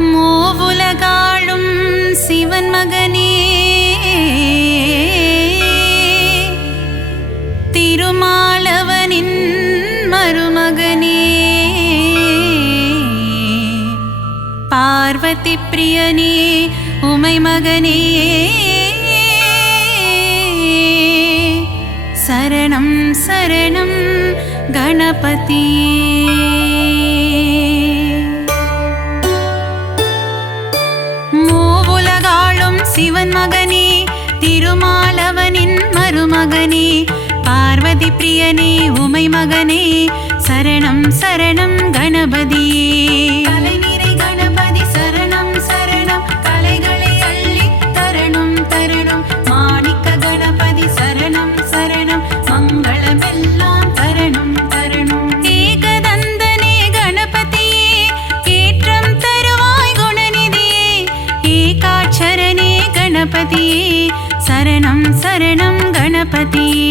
மூவுலகாளும் சிவன் மகனே, திருமாலவனின் மருமகனே, பார்வதி பிரியனே உமை மகனே, சரணம் சரணம் கணபதியே. மூவுலகாளும் சிவன் மகனே, திருமாலவனின் மருமகனே, பார்வதி பிரியனே உமை மகனே, சரணம் சரணம் கணபதியே. கலைநிறை கணபதி சரணம் சரணம், கலைகளை அள்ளி தரணும் தரணும், மாணிக்க கணபதி சரணம் சரணம், மங்களமெல்லாம் தரணும் தரணும். ஏகதந்தனே கணபதியே, ஏற்றம் தருவாய் குணநிதியே, ஏகாட்சரனே கணபதியே, சரணம் சரணம் கணபதியே.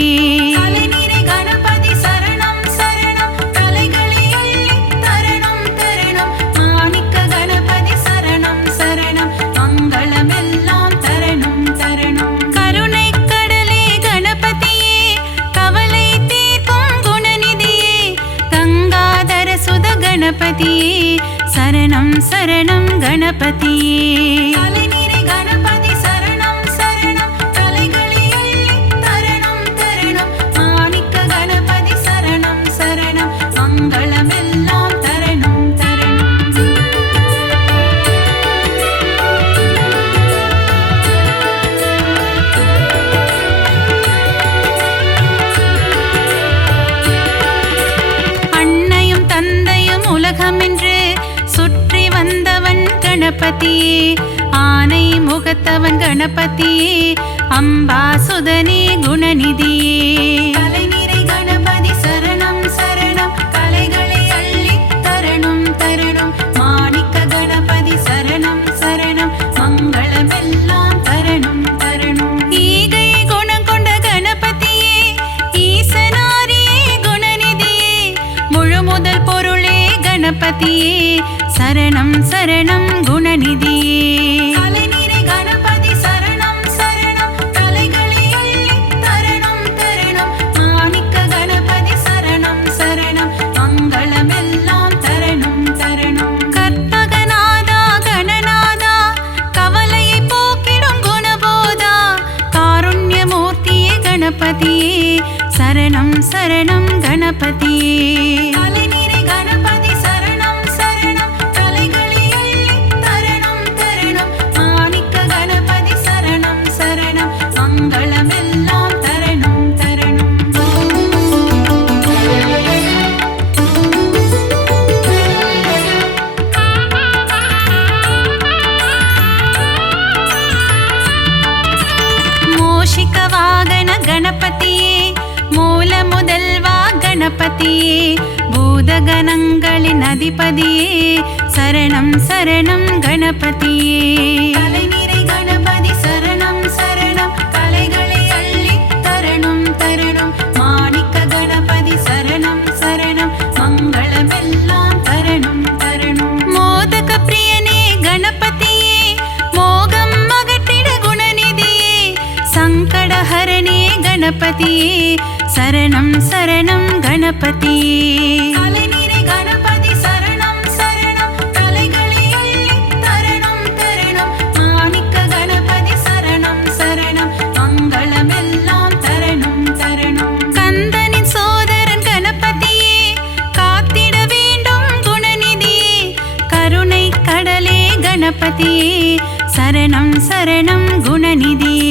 கலைநிறை கணபதி சரணம் சரணம், கலைகளை அள்ளி தரணும் தரணும், மாணிக்க கணபதி சரணம் சரணம், மங்களமெல்லாம் தரணும் தரணும். கருணை கடலே கணபதியே, கவலை தீர்க்கும் குணநிதியே, கங்காதர சுத கணபதியே, சரணம் சரணம் கணபதியே. கலைநிறை கணபதி சரணம் சரணம், கலைகளை அள்ளி தரணும் தரணும், மாணிக்க கணபதி சரணம் சரணம், மங்களமெல்லாம் தரணும் தரணும். அன்னையும் தந்தையும் உலகமென்று சுற்றி வந்தவன் கணபதியே, ஆனை முகத்தவன் கணபதியே, அம்பாசுதனே குணநிதியே. கலைநிறை கணபதி சரணம் சரணம், கலைகளை அள்ளி தரணும் தரணும், மாணிக்க கணபதி சரணம் சரணம், மங்களமெல்லாம் தரணும் தரணும். ஈகை குணம் கொண்ட கணபதியே, ஈசனாரியே குணநிதியே, முழு முதல் பொருளே கணபதியே, சரணம் சரணம் குணநிதியே. கலைநிறை கணபதி சரணம் சரணம், கலைகளை அள்ளி தரணும் தரணும், மாணிக்க கணபதி சரணம் சரணம், மங்களமெல்லாம் தரணும் தரணும். கற்பகநாதா கணநாதா, கவலையை போக்கிடும் குணபோதா, காருண்யமூர்த்தியே கணபதியே, சரணம் சரணம் கணபதியே. கலைநிறை கணபதி சரணம் சரணம், கலைகளை அள்ளி தரணும் தரணும், மாணிக்க கணபதி சரணம் சரணம், மங்களமெல்லாம் தரணும் தரணும். மோஷிக வாகன கணபதியே, மூல முதல்வா கணபதியே, பூதகணங்களின் அதிபதியே, சரணம் சரணம் கணபதியே. கலைநிறை கணபதி சரணம் சரணம், கலைகளை அள்ளி தரணும் தரணும், மாணிக்க கணபதி சரணம் சரணம், மங்களமெல்லாம் தரணும் தரணும். மோதக பிரியனே கணபதியே, மோகம் அகற்றிட குணநிதியே, சங்கடஹரணே கணபதியே, சரணம் சரணம் கணபதியே. கலைநிறை கணபதி சரணம் சரணம், கலைகளை அள்ளி தரணும் தரணும், மாணிக்க கணபதி சரணம் சரணம், மங்களமெல்லாம் தரணும் தரணும். கந்தனின் சோதரன் கணபதியே, காத்திட வேண்டும் குணநிதியே, கருணை கடலே கணபதியே, சரணம் சரணம் குணநிதியே.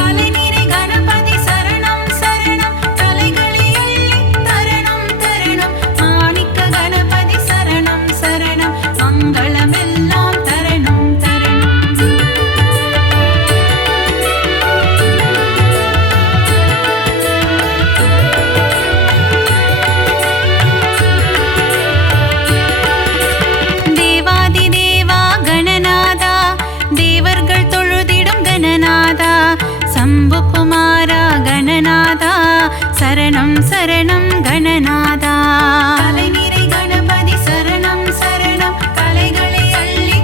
கலைநிறை கணபதி சரணம் சரணம், கலைகளை அள்ளி தரணும் தரணும், மாணிக்க கணபதி சரணம் சரணம், மங்களமெல்லாம் தரணும் தரணும். தேவாதி தேவா கணநாதா, தேவர்கள் தொழுதிடும் கணநாதா, சம்புகுமாரா கணநாதா, சரணம் சரணம் கணநாதா. கலைநிறை கணபதி சரணம் சரணம், கலைகளை அள்ளி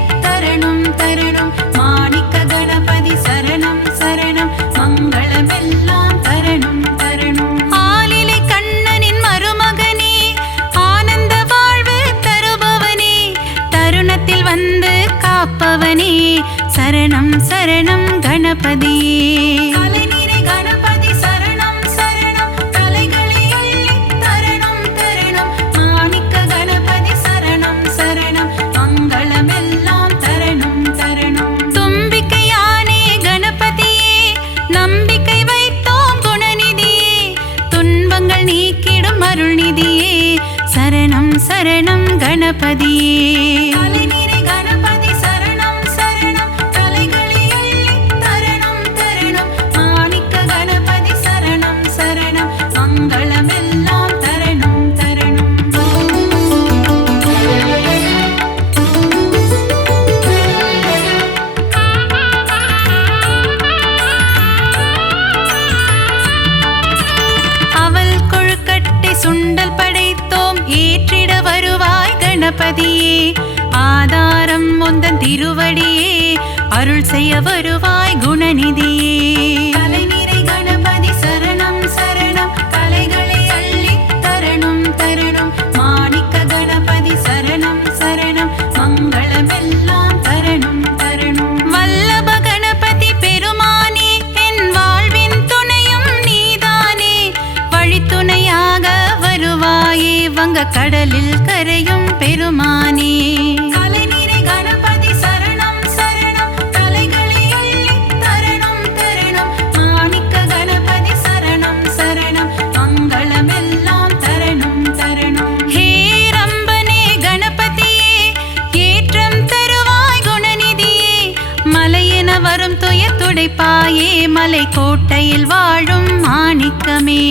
காப்பவனே சரணம் சரணம் கணபதியே. கலைநிறை கணபதி சரணம் சரணம் கலைகளை அள்ளி தரணம் தரணம் மாணிக்க கணபதி சரணம் சரணம் மங்களமெல்லாம் தரணம் தரணம். தும்பிக்கையானே கணபதியே நம்பிக்கை வைத்தோம் குணநிதியே துன்பங்கள் நீக்கிடும் அருள்நிதியே சரணம் சரணம் கணபதியே. கலைநிறை கணபதி சரணம் சரணம் கலைகளை அள்ளி தரணம் தரணம் மாணிக்க கணபதி சரணம் சரணம் மங்களமெல்லாம் தரணம் தரணம். அவள் கொழுக்கட்டை சுண்டல் படைத்தோம் ஏற்றிட வருவாய் கணபதியே. ஆதாரம் உந்தன் திருவடியே அருள் செய்ய வருவாய் குணநிதியே. கலைநிறை கணபதி சரணம் சரணம் கலைகளை அள்ளி தரணம் தரணம் மாணிக்க கணபதி சரணம் சரணம் மங்களமெல்லாம் தரணம் தரணம். வல்லப கணபதி பெருமானே என் வாழ்வின் துணையும் நீதானே வழித்துணையாக வருவாயே வங்க கடலில் கரையும் பெருமானே. கலைநிறை கணபதி சரணம் சரணம் கலைகளை அள்ளி தரணம் தரணம் மாணிக்க கணபதி சரணம் சரணம் மங்களமெல்லாம் தரணம் தரணம். ஹே ரம்பனே கணபதியே ஏற்றம் தருவாய் குணநிதியே மலையென வரும் துயர் துடைப்பாயே மலை கோட்டையில் வாழும் மாணிக்கமே.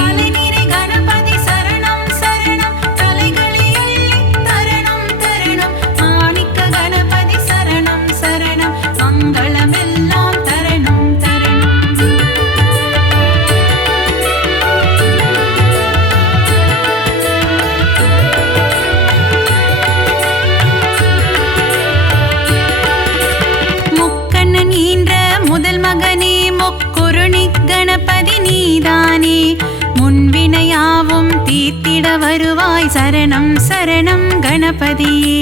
கலைநிறை கணபதி சரணம் சரணம் கலைகளை அள்ளி தரணம் தரணம் மாணிக்க கணபதி சரணம் சரணம் மங்களமெல்லாம் தரணம் தரணம். முக்கண்ணன் ஈன்ற முதல் மகனே முக்குருணி கணபதி நீதானே முன்வினையாவும் தீர்த்திட வருவாய் சரணம் சரணம் கணபதியே.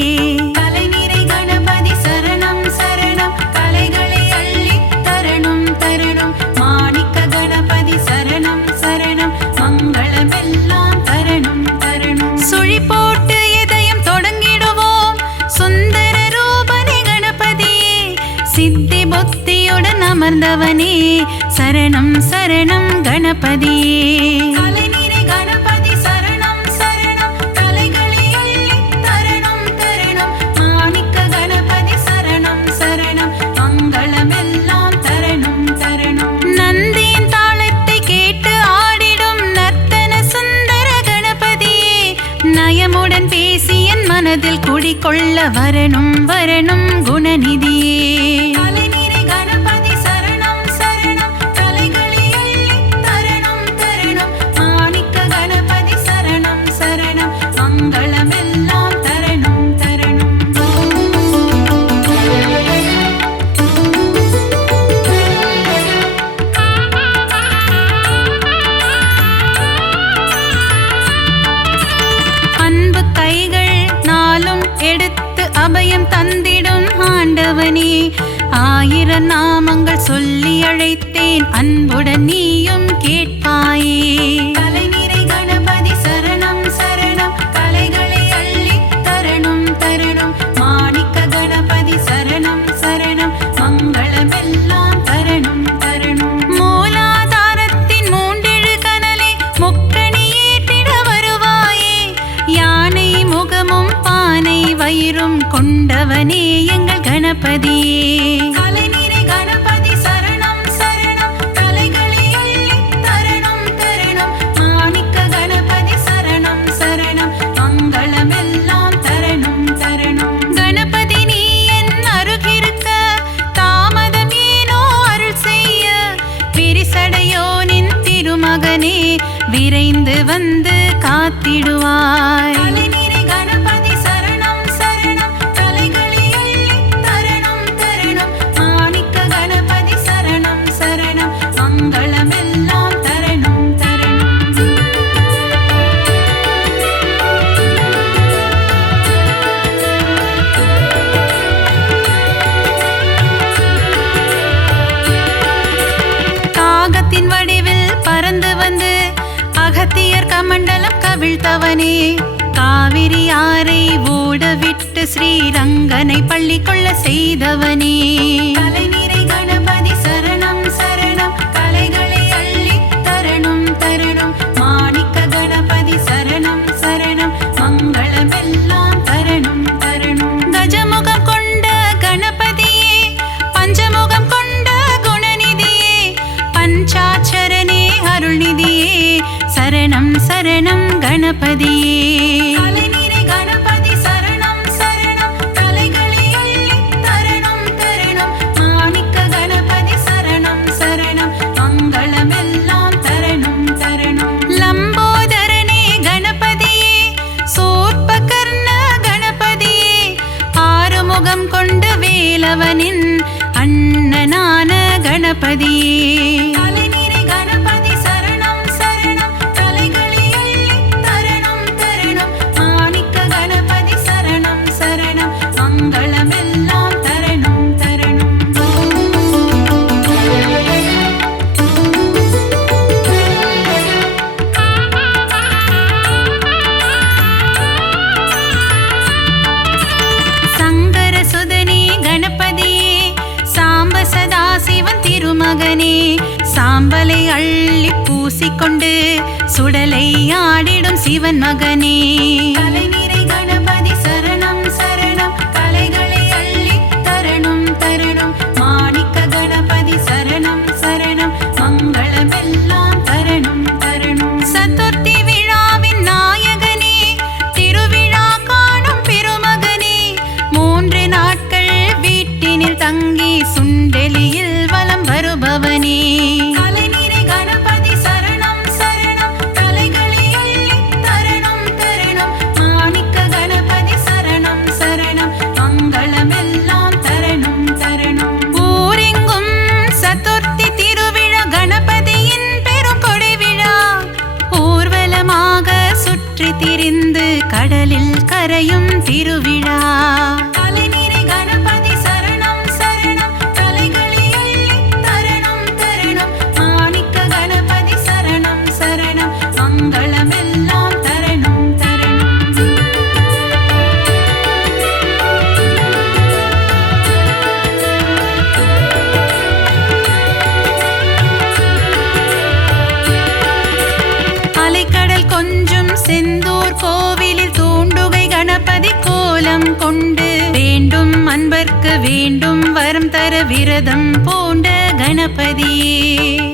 கலைநிறை கணபதி சரணம் சரணம் கலைகளை அள்ளி தரணம் தரணம் மாணிக்க கணபதி சரணம் சரணம் மங்களமெல்லாம் தரணம் தரணம். சுழி போட்டு எதையும் தொடங்கிடுவோம் சுந்தர ரூபனே கணபதியே சித்தி புத்தியுடன் அமர்ந்தவனே சரணம் சரணம் கணபதியே. கலைநிறை கணபதி சரணம் சரணம் கலைகளை அள்ளி தரணம் தரணம் மாணிக்க கணபதி சரணம் சரணம் மங்களமெல்லாம் தரணம் தரணம். நந்தியின் தாளத்தை கேட்டு ஆடிடும் நர்த்தன சுந்தர கணபதியே நயமுடன் பேசி என் மனதில் குடிகொள்ள வரணும் வரணும் குணநிதியே. கலைநிறை கணபதி சரணம் சரணம் கலைகளை அள்ளி தரணம் தரணம் மாணிக்க கணபதி சரணம் சரணம் மங்களமெல்லாம் தரணம் தரணம். அன்பு கைகள் நாளும் எடுத்து அபயம் தந்திடும் ஆண்டவனே ஆயிரம் நாமங்கள் சொல்லி அழைத்தேன் அன்புடன் நீயும் கேட்பாயே. கலைநிறை கணபதி சரணம் சரணம் கலைகளை அள்ளி தரணம் தரணம் மாணிக்க கணபதி சரணம் சரணம் மங்களமெல்லாம் தரணம் தரணம். மூலாதாரத்தின் மூண்டெழு கனலை முக்கணி ஏற்றிட வருவாயே யானை முகமும் பானை வயிறும் கொண்டவனே எங்கள் கணபதியே. கலைநிறை கணபதி சரணம் சரணம் கலைகளை அள்ளி தரணம் தரணம் மாணிக்க கணபதி சரணம் சரணம் மங்களமெல்லாம் தரணம் தரணம். கணபதி நீ என் அருகிருக்க தாமதம் ஏனோ அருள் செய்ய பிரிசடையோனின் திருமகனே விரைந்து வந்து காத்திடுவாய். கலைநிறை கணபதி சரணம் சரணம் கலைகளை அள்ளி தரணம் தரணம் காத்தவனே, காவிரி ஆரை ஓடவிட்டு ஸ்ரீரங்கனை பள்ளி கொள்ள செய்தவனே, கலைநிறை கணபதி சரணம் சரணம், கலைகளை அள்ளி தரணும் தரணும், மாணிக்க கணபதி சரணம் சரணம், மங்களமெல்லாம் தரணும் தரணும். கஜமுகம் கொண்ட கணபதியே, பஞ்சமுகம் கொண்ட குணநிதியே, பஞ்சாட்சரனே அருள்நிதியே, சரணம் சரணம் கணபதியே, கலைநிறை கணபதி சரணம் சரணம், கலைகளை அள்ளி தரணும் தரணும், மாணிக்க கணபதி சரணம் சரணம், மங்களமெல்லாம் தரணும் தரணும். லம்போதரனே கணபதியே, சூர்பகர்ண கணபதியே, ஆறுமுகம் கொண்டு வேலவனின் அண்ணனான கணபதியே, கலைநிறை கணபதி சரணம் சரணம், கலைகளை அள்ளி தரணும் தரணும், மாணிக்க கணபதி சரணம் சரணம், மங்களமெல்லாம் தரணும் தரணும். சங்கர சுதனே கணபதியே, சாம்ப சதாசிவன் திருமகனே, சாம்பலை அள்ளி பூசிக்கொண்டு சுடலை ஆடிடும் சிவன் மகனே, கலைநிறை கணபதி சரணம் சரணம், கலைகளை அள்ளி தரணும் தரணும், மாணிக்க கணபதி சரணம் சரணம், மங்களமெல்லாம் தரணும் தரணும். சதுர்த்தி விழாவின் நாயகனே, திருவிழா காணும் பெருமகனே, 3 நாட்கள் வீட்டினில் தங்கி சுண்டெலியில் வலம் வருபவனே, கலைநிறை கணபதி சரணம் சரணம், கலைகளை அள்ளி தரணும் தரணும், மாணிக்க கணபதி சரணம் சரணம், மங்களமெல்லாம் தரணும் தரணும். ஊரெங்கும் சதுர்த்தி திருவிழா, கணபதியின் பெருங்கொடை விழா, ஊர்வலமாக சுற்றி திரிந்து கடலில் கரையும் திருவிழா, கலைநிறை கணபதி சரணம் சரணம், கலைகளை அள்ளி தரணும் தரணும், மாணிக்க கணபதி சரணம் சரணம், மங்களமெல்லாம் தரணும் தரணும். அலைக்கடல் கொஞ்சும் செந்தூர் கோவிலில் தூண்டுகை கணபதி கோலம் கொண்டு வேண்டும் அன்பர்க்கு வேண்டும் வரம் தர விரதம் பூண்ட கணபதியே,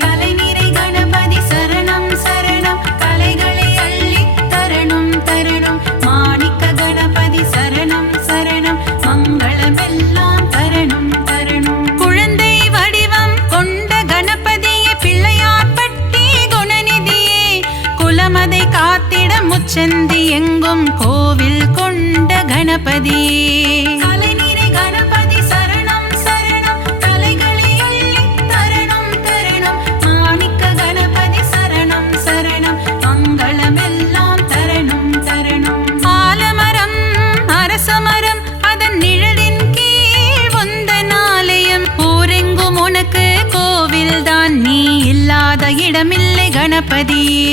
கலைநிறை கணபதி சரணம் சரணம், கலைகளை அள்ளி தரணும் தரணும், மாணிக்க கணபதி சரணம் சரணம், மங்களமெல்லாம் தரணும் தரணும். குழந்தை வடிவம் கொண்ட கணபதியே, பிள்ளையார்பட்டி குணநிதியே, குலமதை காத்திட முச்சந்தி எங்கும் கோவில் கொண்ட கணபதியே, கலைநிறை கணபதி சரணம் சரணம், கலைகளை அள்ளி தரணும் தரணும், மாணிக்க கணபதி சரணம் சரணம், மங்களமெல்லாம் தரணும் தரணும். ஆலமரம் அரசமரம் அதன் நிழலின் கீழ் உந்தன் ஆலயம், ஊரெங்கும் உனக்கு கோவில் தான், நீ இல்லாத இடமில்லை கணபதியே,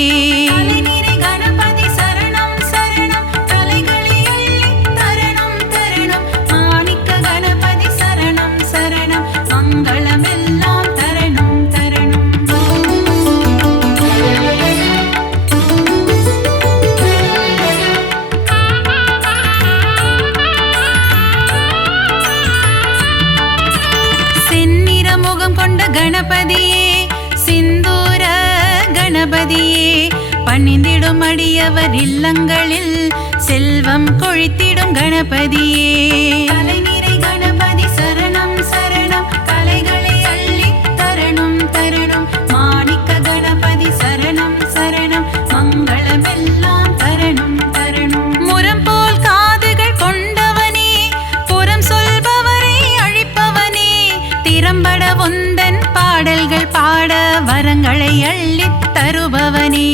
கலைநிறை கணபதி சரணம் சரணம், கலைகளை அள்ளி தரணும் தரணும், மாணிக்க கணபதி சரணம் சரணம், மங்களமெல்லாம் தரணும் தரணும். செந்நிற முகம் கொண்ட கணபதியே, சிந்தூர கணபதியே, பணிந்திடும் அடியவர் இல்லங்களில் செல்வம் கொழித்திடும் கணபதியே, கலைநிறை கணபதி சரணம் சரணம், கலைகளை அள்ளி தரணும் தரணும், மாணிக்க கணபதி சரணம் சரணம், மங்களமெல்லாம் தரணும் தரணும். முரம் போல் காதுகள் கொண்டவனே, புறம் சொல்பவரை அழிப்பவனே, திறம்பட உந்தன் பாடல்கள் பாட வரங்களை அள்ளித் தருபவனே,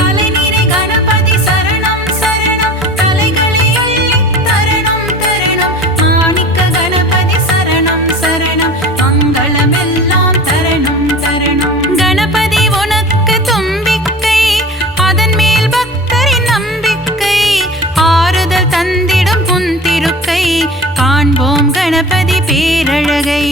கலைநிறை கணபதி சரணம் சரணம், கலைகளை அள்ளி தரணும் தரணும், மாணிக்க கணபதி சரணம் சரணம், மங்களமெல்லாம் தரணும் தரணும். கணபதி உனக்கு தும்பிக்கை, அதன் மேல் பக்தரின் நம்பிக்கை, பேரழகை.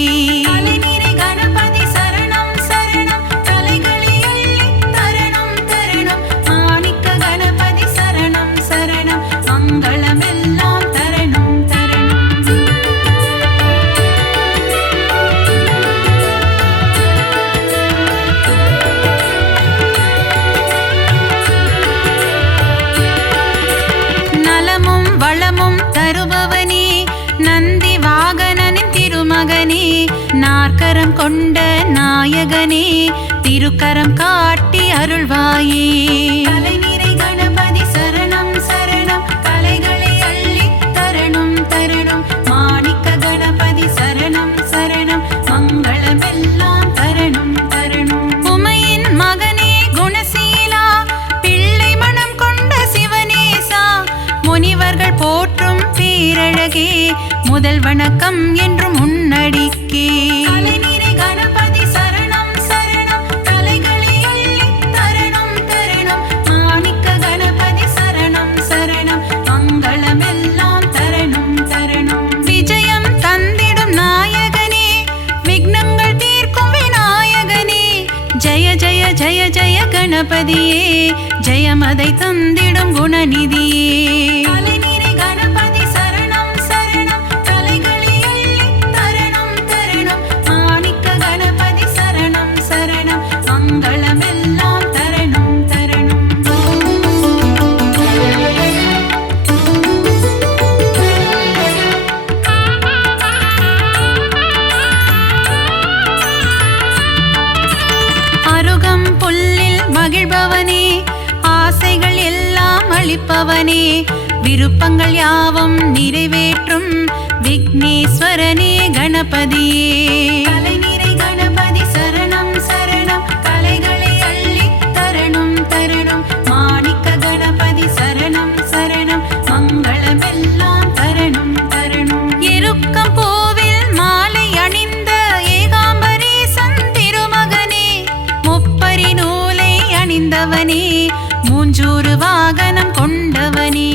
நாற்கரம் கொண்ட நாயகனே திருக்கரம் காட்டி அருள்வாயே. கலைநிறை கணபதி சரணம் சரணம் கலைகளை அள்ளி தரணும் தரணும். மாணிக்க கணபதி சரணம் சரணம் மங்களமெல்லாம் தரணும் தரணும். உமையின் மகனே குணசீலா பிள்ளை மனம் கொண்ட சிவனேசா முனிவர்கள் போற்றும் பேரழகே முதல் வணக்கம் என்றும் முன்னடிக்கே. கலைநிறை கணபதி சரணம் சரணம் கலைகளை அள்ளி தரணும் தரணும். மாணிக்க கணபதி சரணம் சரணம் மங்களமெல்லாம் தரணும் தரணும். விஜயம் தந்திடும் நாயகனே விக்னங்கள் தீர்க்கும் விநாயகனே ஜெய ஜெய ஜெய ஜெய கணபதியே ஜெயமதை தந்திடும் குணநிதியே. மகிழ்பவனே ஆசைகள் எல்லாம் அளிப்பவனே விருப்பங்கள் யாவும் நிறைவேற்றும் விக்னேஸ்வரனே கணபதியே. கலைநிறை கணபதி சரணம் சரணம் கலைகளை அள்ளி தரணும் தரணும். மாணிக்க கணபதி சரணம் சரணம் மங்களமெல்லாம் தரணும் தரணும். எருக்கம் பூவில் மாலை அணிந்த ஏகாம்பரேசன் திருமகனே முப்பரி நூலை அணிந்தவனே மூஞ்சூறு வாகனம் கொண்டவனே.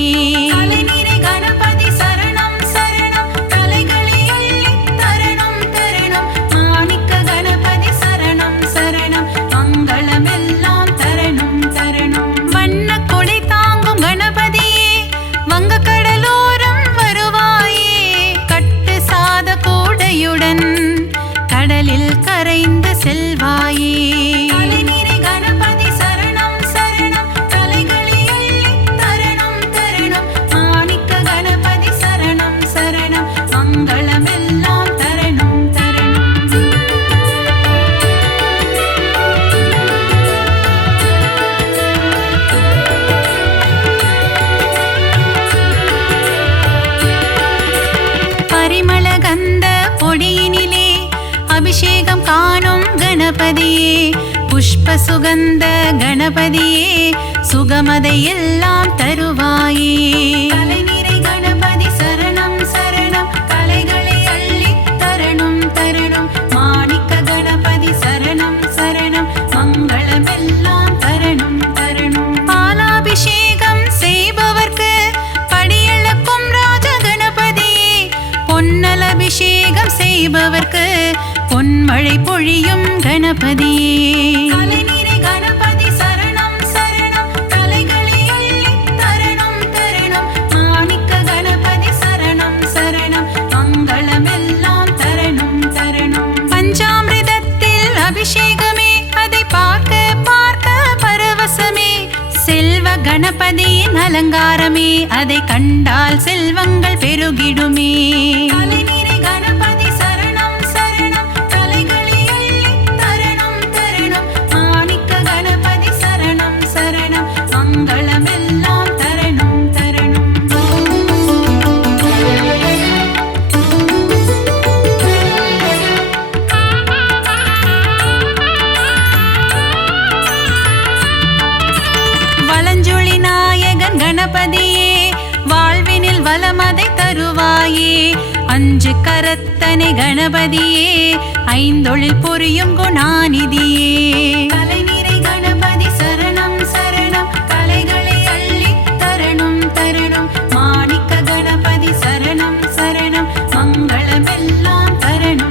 கலைநிறை கணபதி சரணம் சரணம் கலைகளை அள்ளி தரணும் தரணும். மாணிக்க கணபதி சரணம் சரணம் மங்களமெல்லாம் தரணும் தரணும். வண்ண கொடை தாங்கும் கணபதியே வங்க கடலோரம் வருவாயே கட்டு சாத கூடையுடன் கடலில் கரைந்து செல்வாயே. அபிஷேகம் காணும் கணபதியே புஷ்ப சுகந்த கணபதியே சுகமதை எல்லாம் தருவாயே. கலைநிறை கணபதி சரணம் சரணம் கலைகளை அள்ளி தரணும் தரணும். மாணிக்க கணபதி சரணம் சரணம் மங்களமெல்லாம் தரணும் தரணும். பாலாபிஷேகம் செய்பவர்க்கு படியளக்கும் ராஜ கணபதியே பொன்னல் அபிஷேகம் செய்பவர்க்கு பொன்மழை பொழியும் கணபதியே. கலைநிறை கணபதி சரணம் சரணம் கலைகளை அள்ளி தரணும் தரணும். மாணிக்க கணபதி சரணம் சரணம் மங்களமெல்லாம் தரணும் தரணும். பஞ்சாமிர்தத்தில் அபிஷேகமே அதை பார்க்க பார்க்க பரவசமே செல்வ கணபதியின் அலங்காரமே அதை கண்டால் செல்வங்கள் பெருகிடுமே. கலைநிறை கணபதி சரணம் சரணம் கலைகளை அள்ளி தரணும் தரணும். மாணிக்க கணபதி சரணம் சரணம் மங்களமெல்லாம் தரணும் தரணும். வலஞ்சுழி நாயகன் கணபதியே வாழ்வினில் வளமதை தருவாயே. அஞ்சு கரத்தனை கணபதியே ஐந்தொழில் புரியும் குணாநிதியே. கலைநிறை கணபதி சரணம் சரணம் கலைகளை அள்ளி தரணும் தரணும். மாணிக்க கணபதி சரணம் சரணம் மங்களமெல்லாம் தரணும்.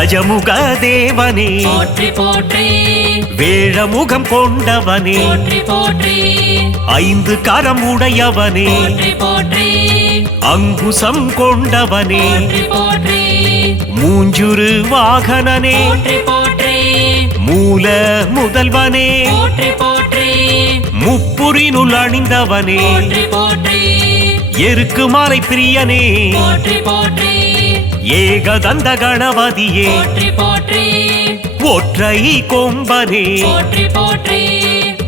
கஜமுக தேவனே போற்றி போற்றி வேழமுகம் கொண்டவனே போற்றி போற்றி 5 கரம் உடையவனே போற்றி போற்றி அங்குசம் கொண்டவனே போற்றி போற்றி மூஞ்சுரு வாகனனே போற்றி போற்றி மூல முதல்வனே போற்றி போற்றி முப்புரினுள் அணிந்தவனே போற்றி போற்றி எருக்கு மாலை பிரியனே போற்றி போற்றி ஏகதந்த கணபதியே போற்றி போற்றி ஒற்றை கொம்பனே போற்றி போற்றி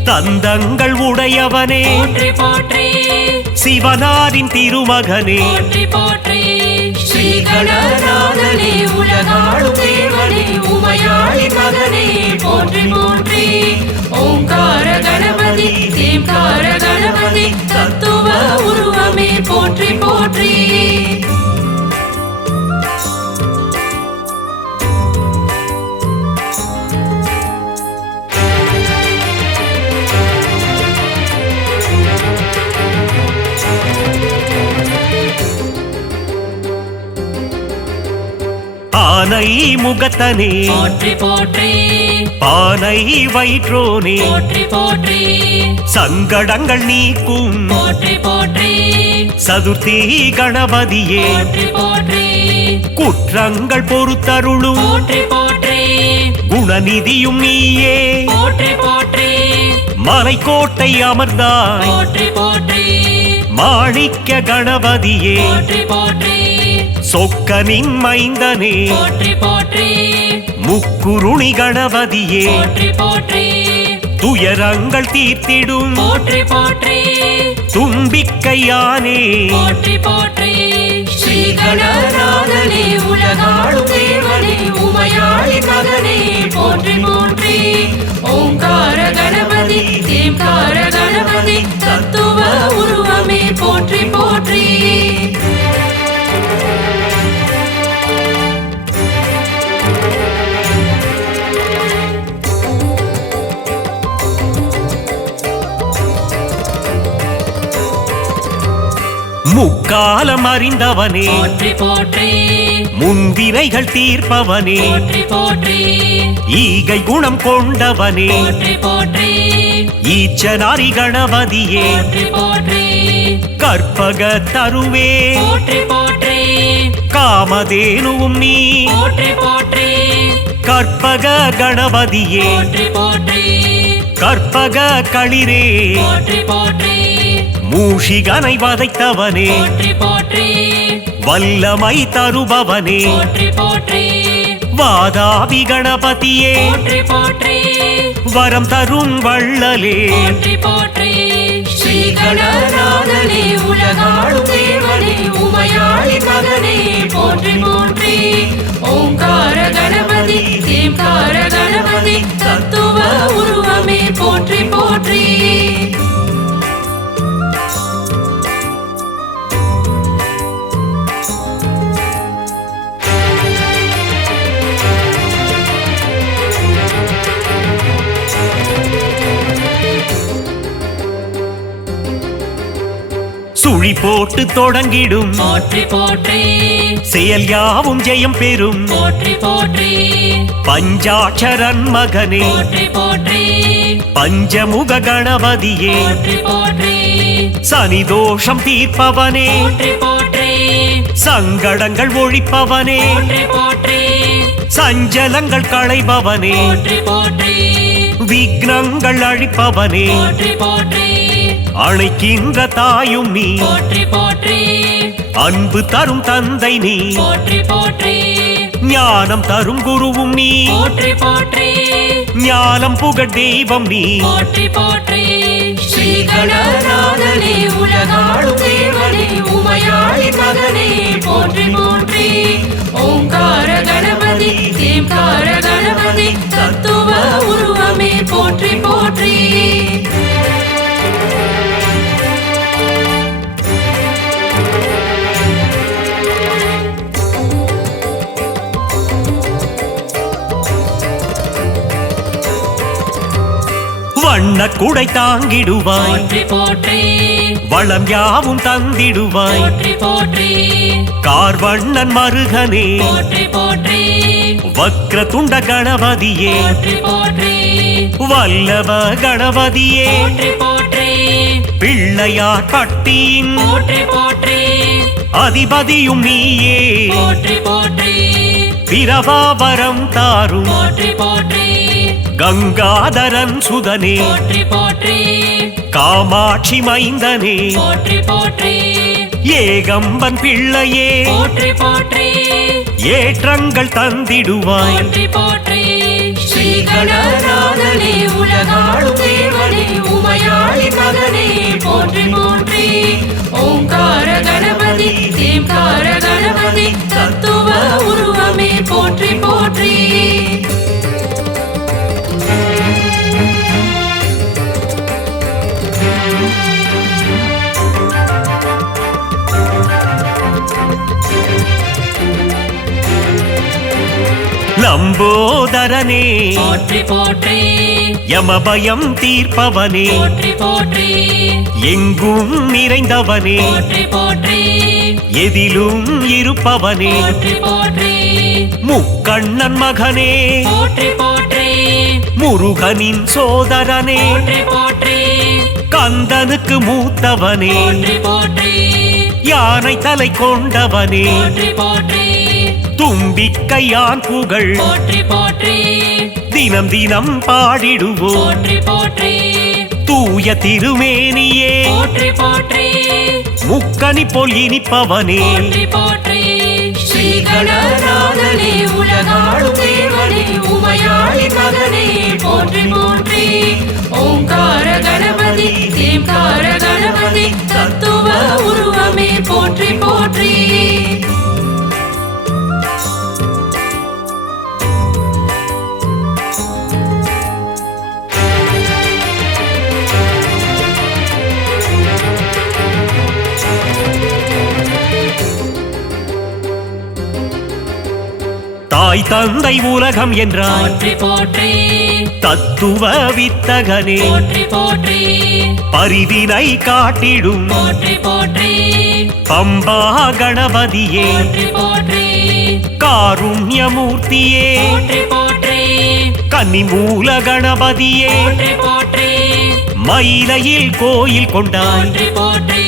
தந்தங்கள் உடையவனே போற்றி போற்றி சிவனாரின் திருமகனே போற்றி போற்றி ஸ்ரீ கணநாதனே உலகாளும் தேவனே உமையாளி மகனே போற்றி போற்றி ஓங்கார கணபதி தேம்கார கணபதி தத்துவ உருவமே போற்றி போற்றி ஆனை முகத்தனே போற்றி போற்றி பானை வயிற்றோனே போற்றி போற்றி சங்கடங்கள் நீக்கும் போற்றி போற்றி சதுர்த்தி கணபதியே போற்றி போற்றி குற்றங்கள் பொறுத்தருளும் போற்றி போற்றி குணநிதியும் நீயே போற்றி போற்றி மலைக்கோட்டை அமர்ந்தாய் போற்றி போற்றி மாணிக்க கணபதியே போற்றி போற்றி சொக்கனின் மைந்தனே போற்றி போற்றி முக்குருணி கணபதியே போற்றி போற்றி துயரங்கள் தீர்த்திடும் போற்றி போற்றி தும்பிக்கையானே போற்றி போற்றி ஸ்ரீ கணநாதனே உலகாளும் தேவனே உமையாளி மகனே போற்றி போற்றி ஓங்கார கணபதி தேம்கார கணபதி தத்துவ உருவமே போற்றி போற்றி முக்காலம் அறிந்தவனே போற்றி போற்றி முன்வினைகள் தீர்ப்பவனே போற்றி போற்றி ஈகை குணம் கொண்டவனே போற்றி போற்றி ஈச்சனாரி கணபதியே போற்றி போற்றி கற்பக தருவே போற்றி போற்றி காமதேனுவும் நீ போற்றி போற்றி கற்பக கணபதியே போற்றி போற்றி கற்பக களிரே போற்றி போற்றி மூஷிகனை வதைத்தவனே போற்றி போற்றி வல்லமை தருபவனே போற்றி போற்றி வாதாபி கணபதியே போற்றி போற்றி வரம் தரும் வள்ளலே போற்றி போற்றி ஸ்ரீ கணநாதனே உலகாளும் தேவனே உமையாளி மகனே போற்றி போற்றி ஓங்கார கணபதி தேம்கார கணபதி தத்துவ உருவமே போற்றி போற்றி சுழி போட்டு தொடங்கிடும் போற்றி போற்றி செயல் யாவும் ஜெயம் பெறும் போற்றி போற்றி பஞ்சாட்சரன் மகனே போற்றி போற்றி பஞ்சமுக கணபதியே போற்றி போற்றி சனி தோஷம் தீர்ப்பவனே போற்றி போற்றி சங்கடங்கள் ஒழிப்பவனே போற்றி போற்றி சஞ்சலங்கள் களைபவனே போற்றி போற்றி விக்னங்கள் அழிப்பவனே போற்றி போற்றி அழைக்கின்ற தாயும் நீ போற்றி போற்றி அன்பு தரும் தந்தை நீ போற்றி போற்றி ஞானம் தரும் குருவும் நீ போற்றி போற்றி ஞானம் புகழ் தெய்வம் நீ போற்றி போற்றி ஸ்ரீ கணநாதனே உலகாளும் தேவனே உமையாளி மகனே போற்றி போற்றி ஓங்கார கணபதி தேம்கார கணபதி தத்துவ உருவமே போற்றி போற்றி வண்ண குடை தாங்கிடுவாய் போற்றி போற்றி வளம் யாவும் தந்திடுவாய் போற்றி போற்றி கார்வண்ணன் மருகனே போற்றி போற்றி வக்ர துண்ட கணபதியே போற்றி போற்றி வல்லவ கணபதியே போற்றி போற்றி பிள்ளையார் பட்டியின் போற்றி போற்றி அதிபதியும் நீயே போற்றி போற்றி பிரபாவரம் தாரும் போற்றி போற்றி கங்காதரன் சுதனே போற்றி போற்றி காமாட்சி மைந்தனே போற்றி போற்றி ஏகம்பன் பிள்ளையே போற்றி போற்றி ஏற்றங்கள் தந்திடுவாய் போற்றி போற்றி ஸ்ரீ கணநாதனே உலகாளும் தேவனே உமையாளி மகனே போற்றி போற்றி ஓங்கார கணபதி தேம்கார கணபதி தத்துவ உருவமே போற்றி போற்றி லம்போதரனே போற்றி போற்றி யமபயம் தீர்ப்பவனே போற்றி போற்றி எங்கும் நிறைந்தவனே போற்றி போற்றி எதிலும் இருப்பவனே போற்றி போற்றி முக்கண்ணன் மகனே போற்றி போற்றி முருகனின் சோதரனே போற்றி போற்றி கந்தனுக்கு மூத்தவனே போற்றி போற்றி யானை தலை கொண்டவனே போற்றி போற்றி தும்பிக்கையான் புகழ் போற்றி போற்றி தினம் தினம் பாடிடுவோம் போற்றி போற்றி தூய திருமேனியே போற்றி போற்றி முக்கனி போல் இனிப்பவனே போற்றி போற்றி ஸ்ரீ கணநாதனே உலகாளும் தேவனே உமையாளி மகனே போற்றி போற்றி ஓங்கார கணபதி தேம்கார கணபதி தத்துவ உருவமே போற்றி போற்றி தாய் தந்தை உலகம் என்றாய் போற்றி போற்றி தத்துவ வித்தகனே போற்றி போற்றி பரிவினை காட்டிடும் போற்றி போற்றி பம்பா கணபதியே போற்றி போற்றி காருண்யமூர்த்தியே போற்றி போற்றி கன்னிமூல கணபதியே போற்றி போற்றி மயிலையில் கோயில் கொண்டாய் போற்றி போற்றி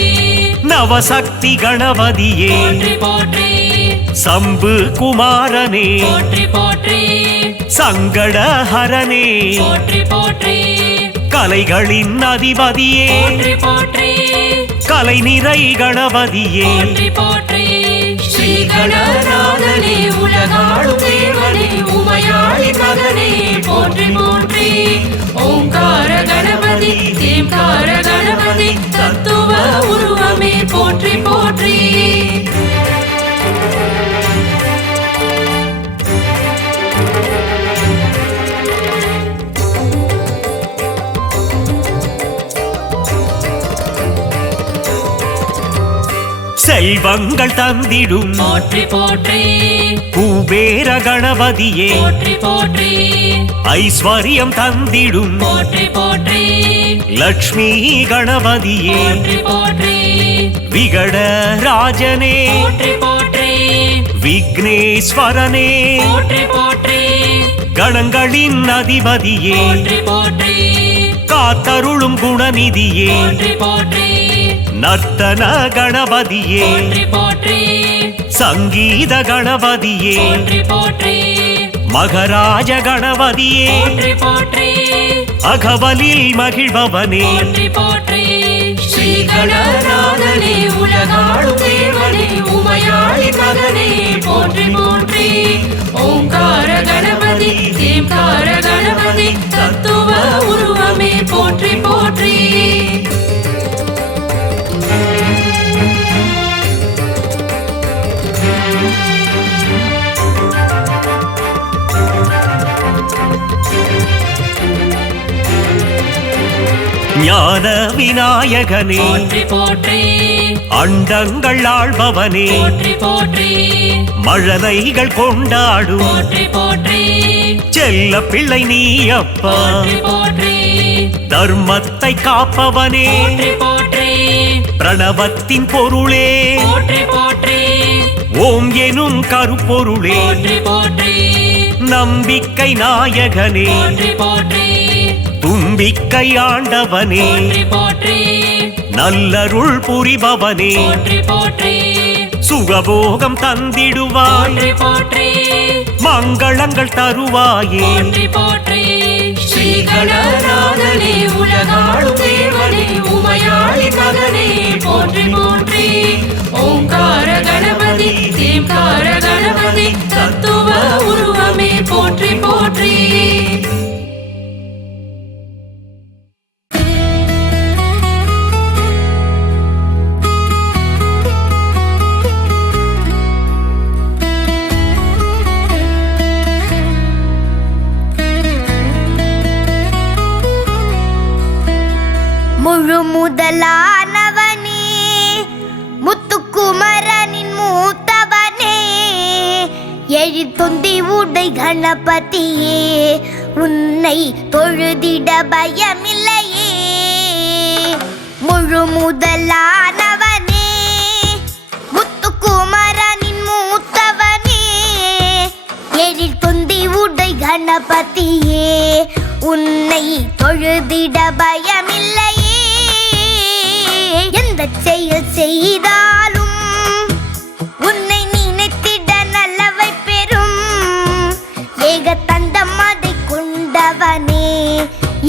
நவசக்தி கணபதியே போற்றி போற்றி சம்பு குமாரனே போற்றி போற்றி சங்கடஹரனே போற்றி போற்றி கலைகளின் அதிபதியே போற்றி போற்றி கலை நிறை கணபதியே போற்றி போற்றி ஸ்ரீ கணநாதனே உலகாளும் தேவனே உமையாளி மகனே போற்றி போற்றி ஓங்கார கணபதி தேம்கார கணபதி தத்துவ உருவமே போற்றி போற்றி செல்வங்கள் தந்திடும் போற்றி போற்றி குபேர கணபதியே போற்றி போற்றி ஐஸ்வர்யம் தந்திடும் போற்றி போற்றி லக்ஷ்மி கணபதியே போற்றி போற்றி விகட ராஜனே போற்றி போற்றி விக்னேஸ்வரனே போற்றி போற்றி கணங்களின் அதிபதியே போற்றி போற்றி காத்தருளும் குணநிதியே போற்றி போற்றி நர்த்தன கணபதியே போற்றி போற்றி சங்கீத கணபதியே போற்றி போற்றி மகராஜ கணபதியே போற்றி போற்றி அகவலில் மகிழ்பவனே போற்றி போற்றி ஸ்ரீ கணநாதனே உலகாளும் தேவனே உமையாளி மகனே போற்றி போற்றி ஓங்கார கணபதி தேம்கார கணபதி தத்துவ உருவமே போற்றி போற்றி ஞான விநாயகனே போற்றி போற்றி அண்டங்கள் ஆள்பவனே போற்றி போற்றி மழலைகள் கொண்டாடும் போற்றி போற்றி செல்ல பிள்ளை நீ அப்பா போற்றி போற்றி தர்மத்தை காப்பவனே போற்றி போற்றி பிரணவத்தின் பொருளே போற்றி போற்றி ஓம் எனும் கருப்பொருளே போற்றி போற்றி நம்பிக்கை நாயகனே போற்றி போற்றி தும்பிக்கை ஆண்டவனே போற்றி போற்றி நல்லருள் புரிபவனே போற்றி போற்றி சுகபோகம் தந்திடுவாய் போற்றி போற்றி மங்களங்கள் தருவாயே போற்றி போற்றி ஸ்ரீகணநாதனே உலகாளும் தேவனே உமையாளி மகனே போற்றி போற்றி ஓங்கார கணபதி தீம்கார கணபதி தத்துவ உருவமே போற்றி போற்றி முழு முதலானவனே முத்துக்குமரனின் மூத்தவனே எழுத்தொந்தி உடை கணபதியே உன்னை தொழுதிட பயமில்லையே முழு முதலானவனே முத்துக்குமரனின் மூத்தவனே எழுத்தொந்தி உடை கணபதியே உன்னை தொழுதிட பயமில்லையே எந்த செயல் செய்தாலும் உன்னை நினைத்திட நல்லவை பெறும் ஏக தந்தம் அதை கொண்டவனே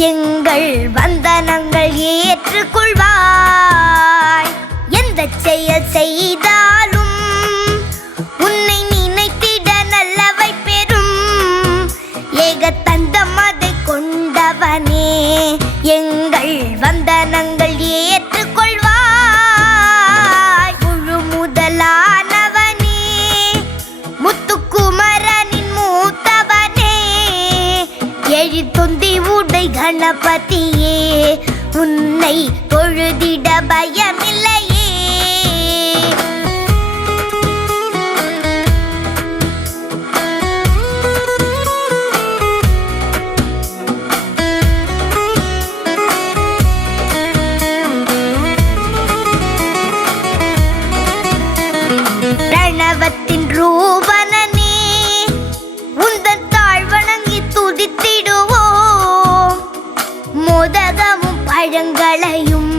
எங்கள் வந்தனங்கள் ஏற்றுக்கொள்வாய் எந்த செயல் செய்தாலும் உன்னை நினைத்திட நல்லவை பெறும் ஏக தந்தம் அதை கொண்டவனே எங்கள் வந்தனங்கள் ஏற்றுக்கொள்வாய் முழு முதலானவனே முத்துக்குமரனின் மூத்தவனே எழுத்தொந்தி உடை கணபதியே உன்னை தொழுதிட பயமில்லையே பிரணவத்தின் ரூபனே உந்தன் தாழ்வணங்கி துதித்திடுவோம் மோதகமும் பழங்களையும்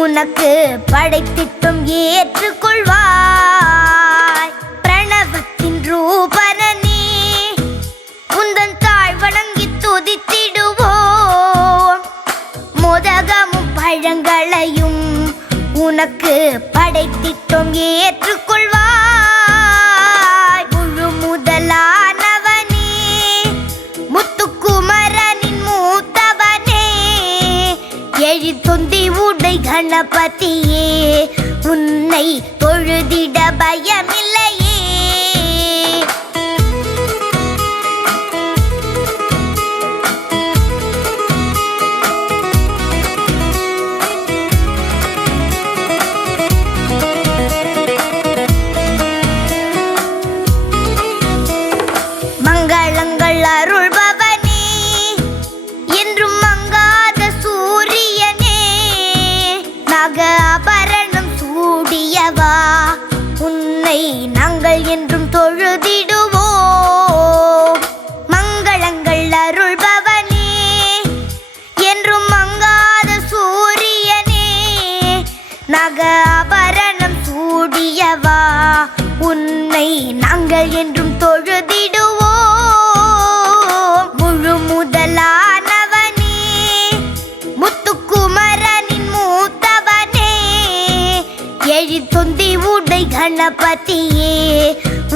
உனக்கு படைத்திட்டும் ஏற்றுக்கொள்வாய் பிரணவத்தின் ரூபனே உந்தன் தாழ்வணங்கி துதித்திடுவோம் மோதகமும் பழங்களையும் உனக்கு படைத்திட்டும் ஏற்றுக்கொள்வாய் முழு முதலானவனே முத்துக்குமரனின் மூத்தவனே எழுத்தொந்தி உடை கணபதியே உன்னை தொழுதிட பயமில்லையே மங்களங்கள் அருள்பவனே என்றும் மங்காத சூரியனே நாக ஆபரணம் சூடியவா உன்னை நாங்கள் என்றும் தொழுதிடுவோம் மங்களங்கள் அருள்பவனே என்றும் மங்காத சூரியனே நாக ஆபரணம் சூடியவா உன்னை நாங்கள் என்றும் தொழுதிடுவோம் முழு முதலானவனே முத்துக்குமரனின் மூத்தவனே எழுத்தொந்தி உடை கணபதியே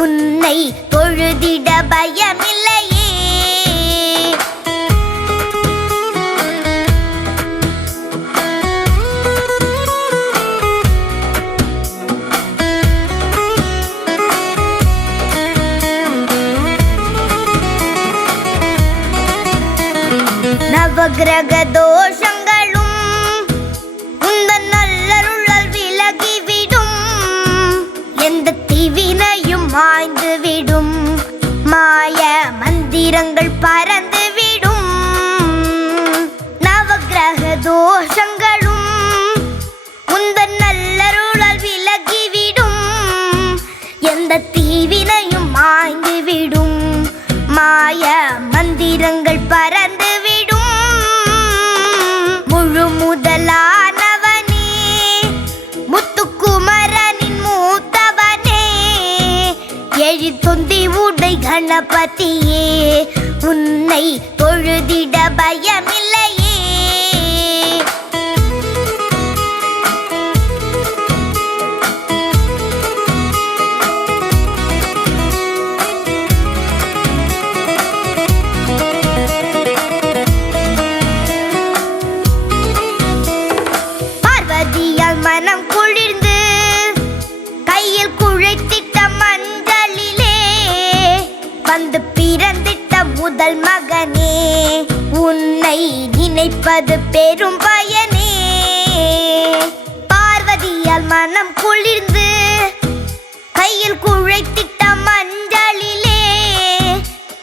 உன்னை தொழுதிட பயமில்லையே நவகிரக தோஷங்களும் உந்தன் நல்லருளால் விலகிவிடும் எந்த தீவினையும் மாய்ந்துவிடும் மாய மந்திரங்கள் பறந்துவிடும் நவகிரக தோஷங்களும் உந்தன் நல்லருளால் விலகிவிடும். எந்த தீவினையும் மாய்ந்துவிடும். மாய மந்திரங்கள் பறந்துவிடும். முழு முதலானவனே, முத்துக்குமரனின் மூத்தவனே, எழிற்தொந்தி உடை கணபதியே, உன்னை தொழுதிட பயமில்லையே. பார்வதியால் மனம் குளிர்ந்து கையில் குழைத்திட்ட மஞ்சளிலே வந்து பிறந்திட்ட முதல் மகனே, உன்னை நினைப்பது பெரும் பயனே. பார்வதியால் மனம் குளிர்ந்து கையில் குழைத்திட்ட மஞ்சளிலே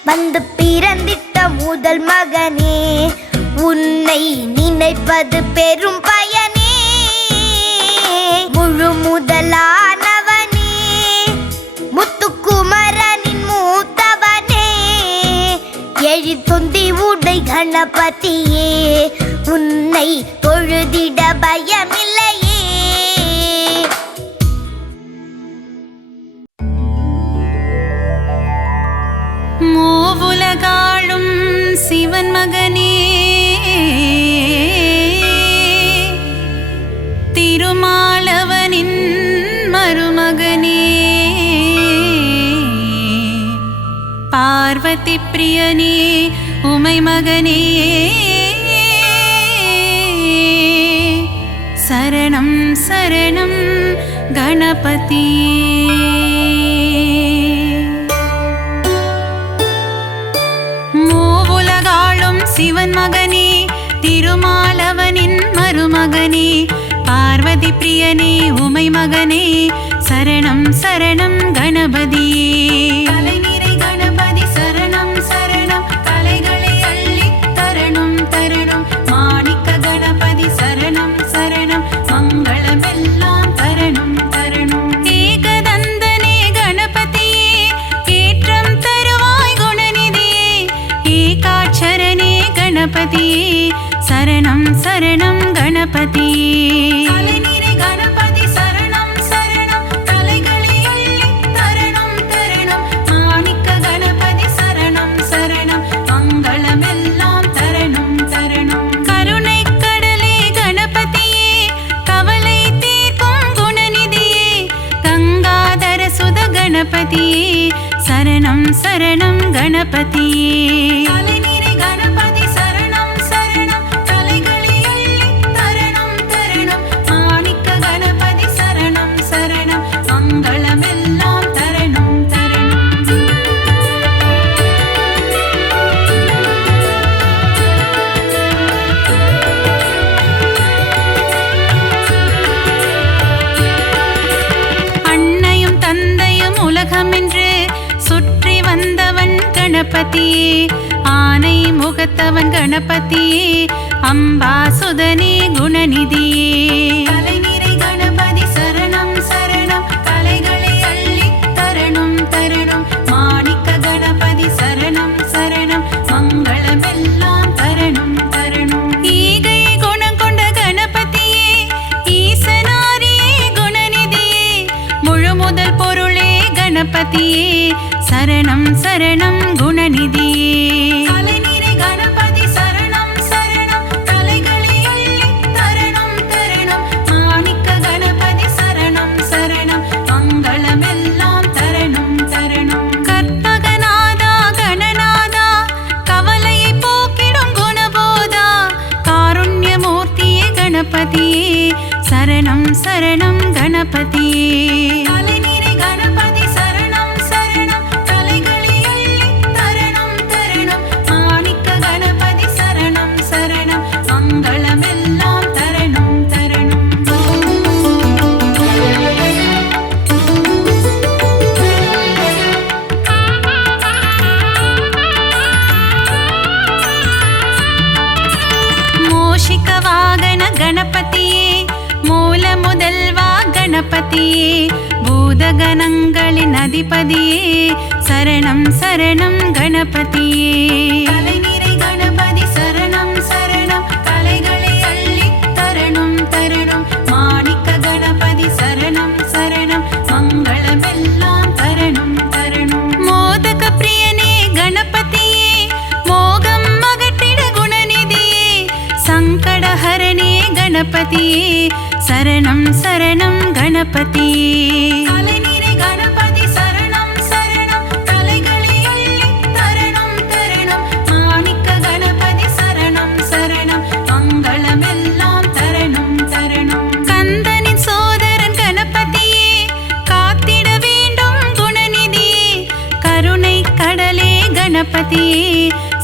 வந்து பிறந்திட்ட முதல் மகனே, உன்னை நினைப்பது பெரும் பயனே. முழு முதலானவனே, முத்துக்குமரனின் மூத்தவனே, எழிற்தொந்தி உடை கணபதியே, உன்னை தொழுதிட பயமில்லையே. மூவுலகாளும் சிவன் மகனே, திருமாலவனின் மருமகனே, பார்வதி பிரியனே, உமை மகனே, சரணம் சரணம் கணபதியே. மூவுலகாளும் சிவன் மகனே, திருமாலவனின் மருமகனே, பார்வதி பிரியனே, உமை மகனே, சரணம் சரணம் கணபதியே. கலைநிறை கணபதி சரணம் சரணம், கலைகளை அள்ளித் தரணும் தரணும். மாணிக்க கணபதி சரணம் சரணம், மங்களமெல்லாம் தரணும் தரணும். ஏகதந்தனே கணபதியே, ஏற்றம் தருவாய் குணநிதியே, ஏகாட்சரனே கணபதியே, சரணம் சரணம் கணபதியே. கலைநிறை கணபதி சரணம் சரணம், கலைகளை அள்ளித் தரணும் தரணும். மாணிக்க கணபதி சரணம் சரணம், மங்களமெல்லாம் தரணும் தரணும். கருணை கடலே கணபதியே, கவலை தீர்க்கும் குணநிதியே, கங்காதர சுத கணபதியே, சரணம் சரணம் கணபதியே. கலைநிறை கணபதி சரணம் சரணம், கலைகளை அள்ளித் தரணும் தரணும். மாணிக்க கணபதி சரணம் சரணம், மங்களமெல்லாம் தரணும் தரணும். அன்னையும் தந்தையும் உலகமென்று சுற்றி வந்தவன் கணபதியே, ஆனை முகத்தவன் கணபதியே, அம்பாசுதனே குணநிதியே. கலைநிறை கணபதி சரணம் சரணம், கலைகளை அள்ளித் தரணும் தரணும். மாணிக்க கணபதி சரணம் சரணம், மங்களமெல்லாம் தரணும் தரணும். ஈகை குணம் கொண்ட கணபதியே, ஈசனாரியே குணநிதியே, முழு முதல் பொருளே கணபதியே, சரணம் சரணம் குணநிதியே. கலைநிறை கணபதி சரணம் சரணம், கலைகளை அள்ளித் தரணும் தரணும். மாணிக்க கணபதி சரணம் சரணம், மங்களமெல்லாம் தரணும் தரணும். கற்பகநாதா கணநாதா, கவலையை போக்கிடும் குணபோதா, காருண்யமூர்த்தியே கணபதியே, சரணம் சரணம் கணபதியே. கலைநிறை கணபதி சரணம் சரணம், கலைகளை அள்ளித் தரணும் தரணும். மாணிக்க கணபதி சரணம் சரணம், மங்களமெல்லாம் தரணும் தரணும். மோஷிக வாகன கணபதியே மூல முதல்வா கணபதியே பூதகணங்களின் அதிபதியே சரணம் சரணம் கணபதியே கலைநிறை கணபதி சரணம் சரணம் கலைகளை அள்ளி தரணும் தரணும் மாணிக்க கணபதி சரணம் சரணம் மங்களமெல்லாம் தரணும் தரணும் மோதக பிரியனே கணபதியே மோகம் அகற்றிட குணநிதியே சங்கடஹரணே கணபதியே சரணம் சரணம் கணபதியே கலைநிறை கணபதி சரணம் சரணம் கலைகளை அள்ளி தரணும் தரணும் மாணிக்க கணபதி சரணம் சரணம் மங்களமெல்லாம் தரணும் தரணும் கந்தனின் சோதரன் கணபதியே காத்திட வேண்டும் குணநிதியே கருணை கடலே கணபதியே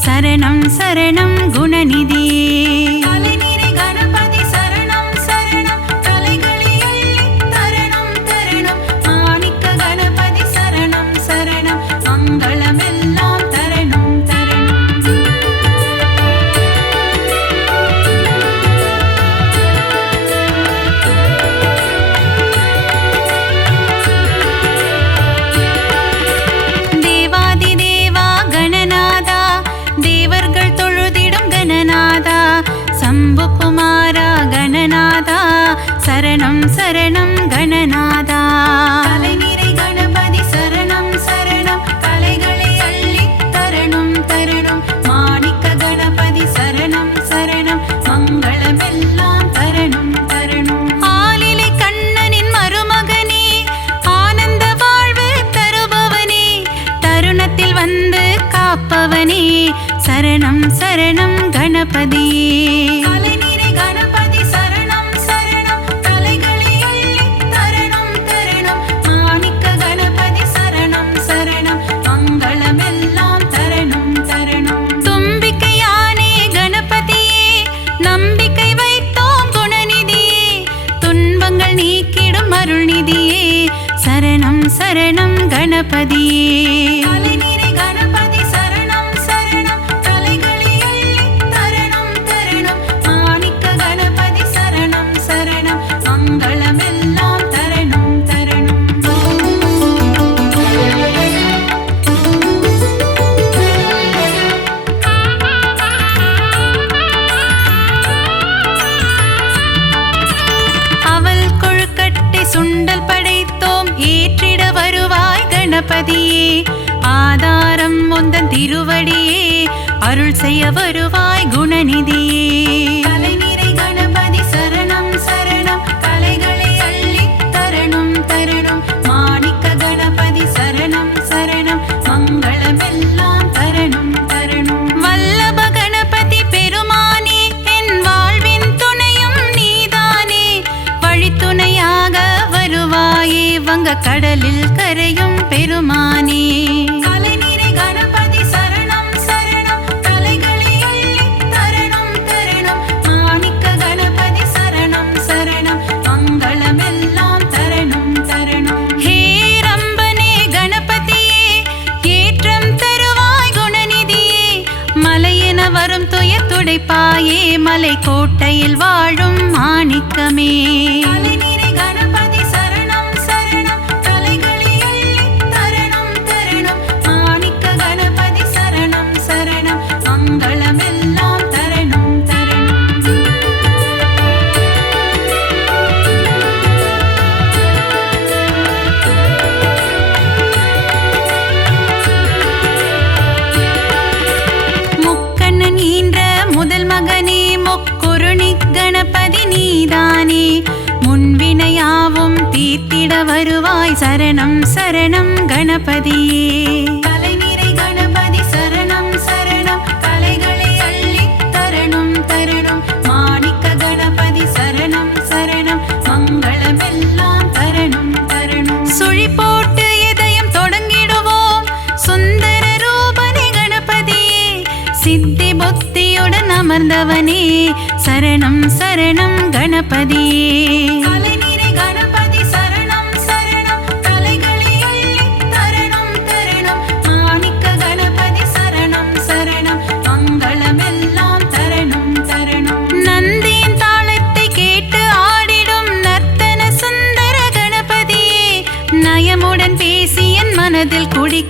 சரணம் சரணம் குணநிதியே கலைநிறை கணபதி சரணம் சரணம் கலைகளை அள்ளி தரணும் தரணும் மாணிக்க கணபதி சரணம் சரணம் மங்களமெல்லாம் தரணும் தரணும் தேவாதி தேவா கணநாதா தேவர்கள் தொழுதிடும் கணநாதா சம்புகுமாரா கணநாதா சரணம் சரணம் கணநாதா கலைநிறை கணபதி சரணம் சரணம் கலைகளை அள்ளி தரணும் தரணும் மாணிக்க கணபதி சரணம் சரணம் மங்களமெல்லாம் தரணும் தரணும் ஆலிலை கண்ணனின் மருமகனே ஆனந்த வாழ்வு தருபவனே தருணத்தில் வந்து காப்பவனே சரணம் சரணம் கணபதியே கலைநிறை கணபதி சரணம் சரணம் கலைகளை அள்ளி தரணும் தரணும் மாணிக்க கணபதி சரணம் சரணம் மங்களமெல்லாம் தரணும் தரணும் தும்பிக்கையானே கணபதியே நம்பிக்கை வைத்தோம் குணநிதியே துன்பங்கள் நீக்கிடும் அருள்நிதியே சரணம் சரணம் கணபதியே கலைநிறை கணபதி சரணம் சரணம் கலைகளை அள்ளி தரணும் தரணும் மாணிக்க கணபதி சரணம் சரணம் மங்களமெல்லாம் தரணும் தரணும் அவள் கொழுக்கட்டை சுண்டல் படைத்தோம் ஏற்றிட வருவாய் கணபதியே ஆதாரம் முந்தன் திருவடியே அருள் செய்ய வருவாய் குணநிதியே கலைநிறை கணபதி சரணம் சரணம் கலைகளை அள்ளி தரணும் தரணும் மாணிக்க கணபதி சரணம் சரணம் மங்களமெல்லாம் தரணும் தரணும் வல்லப கணபதி பெருமானே என் வாழ்வின் துணையும் நீதானே வழித்துணையாக வருவாயே வங்க கடலில் கரையும் பெருமானே கலைநிறை கணபதி சரணம் சரணம் கலைகளை அள்ளி தரணும் தரணும் மாணிக்க கணபதி சரணம் சரணம் மங்களமெல்லாம் தரணும் தரணும் ஹே ரம்பனே கணபதியே ஏற்றம் தருவாய் குணநிதியே மலையென வரும் துயர் துடைப்பாயே மலை கோட்டையில் வாழும் மாணிக்கமே கலைநிறை கணபதி சரணம் சரணம் கலைகளை அள்ளி தரணும் தரணும் மாணிக்க கணபதி சரணம் சரணம் மங்களமெல்லாம் தரணும் தரணும் முக்கண்ணன் ஈன்ற முதல் மகனே முக்குருணி கணபதி நீதானே முன்வினையாவும் தீர்த்திட வருவாய் சரணம் சரணம் கணபதியே கலைநிறை கணபதி சரணம் சரணம் கலைகளை அள்ளி தரணும் தரணும் மாணிக்க கணபதி சரணம் சரணம் மங்களமெல்லாம் தரணும் தரணும் சுழி போட்டு இதயம் தொடங்கிடுவோம் சுந்தர ரூபனே கணபதியே சித்தி புத்தியுடன் அமர்ந்தவனே சரணம் சரணம் கணபதியே கலைநிறை கணபதி சரணம் சரணம் கலைகளை அள்ளி தரணும் தரணும் மாணிக்க கணபதி சரணம் சரணம் மங்களமெல்லாம் தரணும் தரணும் நந்தியின் தாளத்தை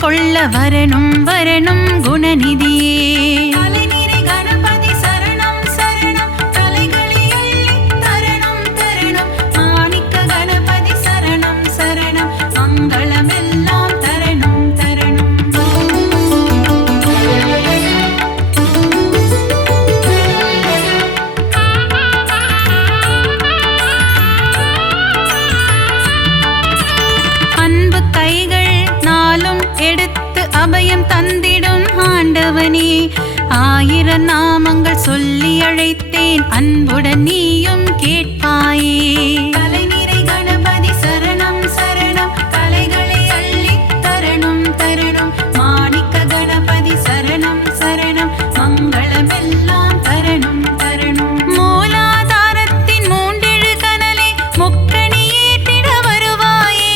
கொள்ள வரணும் வரணும் குணநிதியே. கலைநிறை கணபதி சரணம் சரணம் கலைகளை அள்ளித் தரணும் தரணும் மாணிக்க கணபதி சரணம் சரணம் மங்களமெல்லாம் தரணும் தரணும். அன்பு கைகள் நாளும் எடுத்து அபயம் தந்திடும் ஆண்டவனே. 1000 நாமங்கள் சொல்லி அழைத்தேன் அன்புடன் நீயும் கேட்பாயே. கலைநிறை கணபதி சரணம் சரணம் கலைகளை அள்ளித் தரணும் தரணும் மாணிக்க கணபதி சரணம் சரணம் மங்களமெல்லாம் தரணும் தரணும். மூலாதாரத்தின் 3 கனலை முக்கணி ஏற்றிட வருவாயே.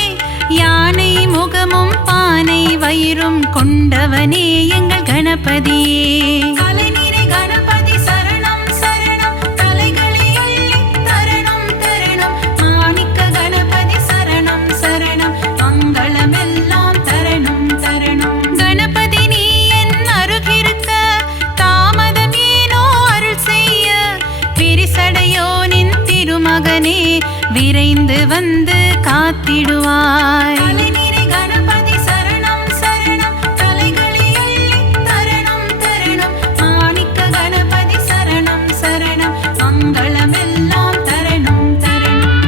யானை முகமும் பானை வயிறும் கொண்டவனே எங்கள் கணபதியே. கலைநிறை கணபதி சரணம் சரணம் கலைகளை அள்ளித் தரணும் தரணும் மாணிக்க கணபதி சரணம் சரணம் மங்களமெல்லாம் தரணும் தரணும். கணபதி நீ என் அருகிருக்க தாமதம் ஏனோ அருள் செய்ய. விரிசடையோனின் திருமகனே விரைந்து வந்து காத்திடுவாய். கலைநிறை கணபதி சரணம் சரணம் கலைகளை அள்ளித் தரணும் தரணும் மாணிக்க கணபதி சரணம் சரணம் மங்களமெல்லாம் தரணும் தரணும்.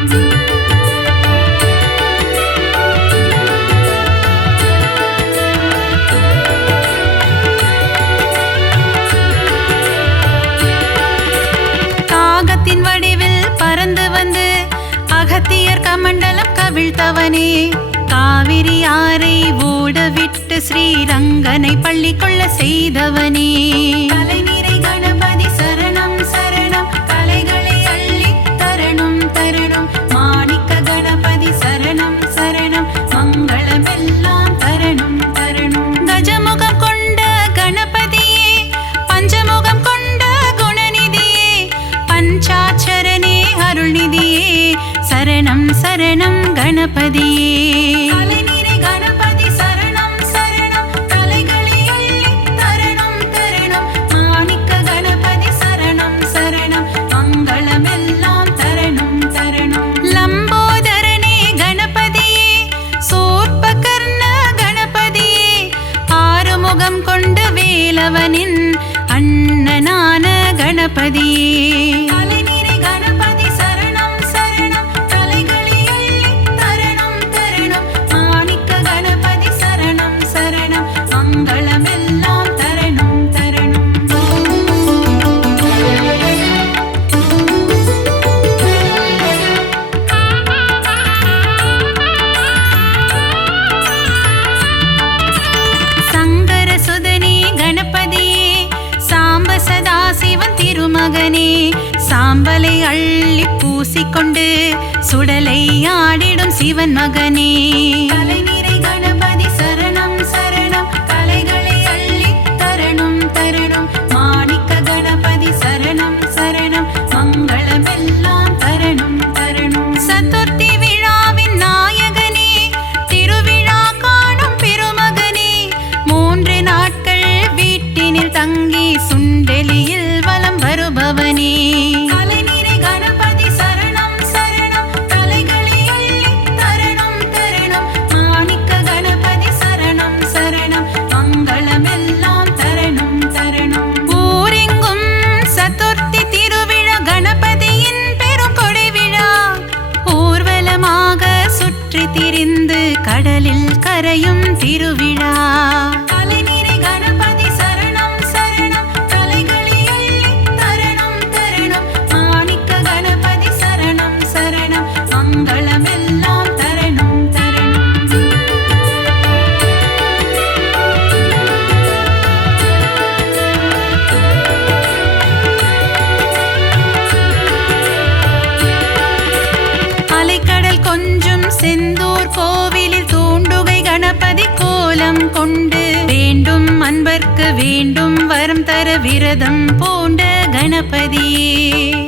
காகத்தின் வடிவில் பறந்து வந்து அகத்தியர் கமண்டலம் கவிழ்த்தவனே. காவிரி ஆரை ஓட விட்டு ஸ்ரீரங்கனை பள்ளி கொள்ள செய்தவனே. கலைநிறை கணபதி சரணம் சரணம் கலைகளை அள்ளித் தரணும் தரணும் மாணிக்க கணபதி சரணம் சரணம் மங்களமெல்லாம் தரணும் தரணும். கஜமுகம் கொண்ட கணபதியே பஞ்சமுகம் கொண்ட குணநிதியே பஞ்சாட்சரனே அருள்நிதியே சரணம் சரணம் கணபதியே. கலைநிறை கணபதி சரணம் சரணம் கலைகளை அள்ளித் தரணும் தரணும் மாணிக்க கணபதி சரணம் சரணம் மங்களமெல்லாம் தரணும் தரணும். லம்போதரனே கணபதியே சூர்பகர்ண கணபதியே ஆறுமுகம் கொண்ட வேலவனின் அண்ணனான கணபதியே. கலைநிறை கணபதி சரணம் சரணம் கலைகளை அள்ளித் தரணும் தரணும் மாணிக்க கணபதி சரணம் சரணம் மங்களமெல்லாம் தரணும் தரணும். சங்கர சுதனே கணபதியே சாம்ப சதாசிவன் திருமகனே. சாம்பலை அள்ளி பூசிக்கொண்டு சுடலை ஆடிடும் சிவன் மகனே. கலைநிறை கணபதி சரணம் சரணம் கலைகளை அள்ளித் தரணும் தரணும் மாணிக்க கணபதி சரணம் சரணம் மங்களமெல்லாம் தரணும் தரணும். சதுர்த்தி விழாவின் நாயகனே திருவிழா காணும் பெருமகனே. 3 நாட்கள் வீட்டினில் தங்கி சுண்டெலியில் வலம் வருபவனே. கலைநிறை கணபதி சரணம் சரணம் கலைகளை அள்ளித் தரணும் தரணும் மாணிக்க கணபதி சரணம் சரணம் மங்களமெல்லாம் தரணும் தரணும். ஊரெங்கும் சதுர்த்தி திருவிழா கணபதியின் பெருங்கொடை விழா. ஊர்வலமாக சுற்றி திரிந்து கடலில் கரையும் திருவிழா. கலைநிறை கணபதி சரணம் சரணம் கலைகளை அள்ளித் தரணும் தரணும் மாணிக்க கணபதி சரணம் சரணம் மங்களமெல்லாம் தரணும் தரணும். அலைக்கடல் கொஞ்சும் செந்தூர் கோவிலில் தூண்டுகை கணபதி கோலம் கொண்டு வேண்டும் அன்பர்க்கு வேண்டும் வரம் தர விரதம் பூண்ட கணபதியே.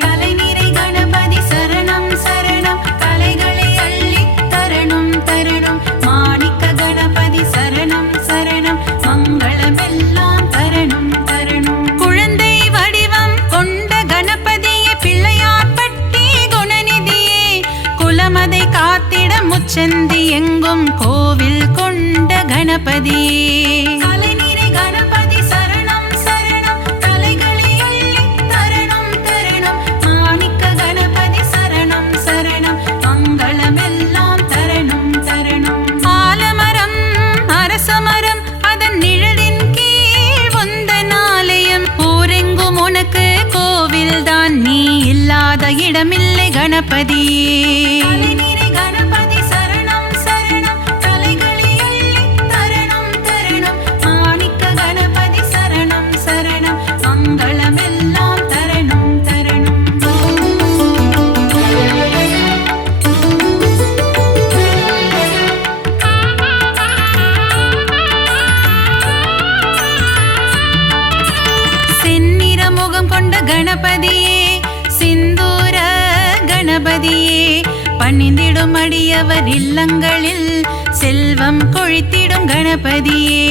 கலைநிறை கணபதி சரணம் சரணம் கலைகளை அள்ளித் தரணும் தரணும் மாணிக்க கணபதி சரணம் சரணம் அச்சந்தி எங்கும் கோவில் கொண்ட கணபதியே கலைநிறை கணபதி சரணம் சரணம் கலைகளை அள்ளி தரணம் தரணம் மாணிக்க கணபதி சரணம் சரணம் மங்களமெல்லாம் தரணம் தரணம் ஆலமரம் அரசமரம் அதன் நிழலின் கீழ் வந்த நாலயம் ஊரெங்கும் உனக்கு கோவில் தான் நீ இல்லாத இடமில்லை கணபதியே கலைநிறை கணபதி சரணம் சரணம் கலைகளை அள்ளி தரணம் தரணம் மாணிக்க கணபதி சரணம் சரணம் மங்களமெல்லாம் தரணம் தரணம் செந்நிற முகம் கொண்ட கணபதியே சிந்தூர கணபதியே பணிந்திடும் அடியவர் இல்லங்களில் செல்வம் கொழித்திடும் கணபதியே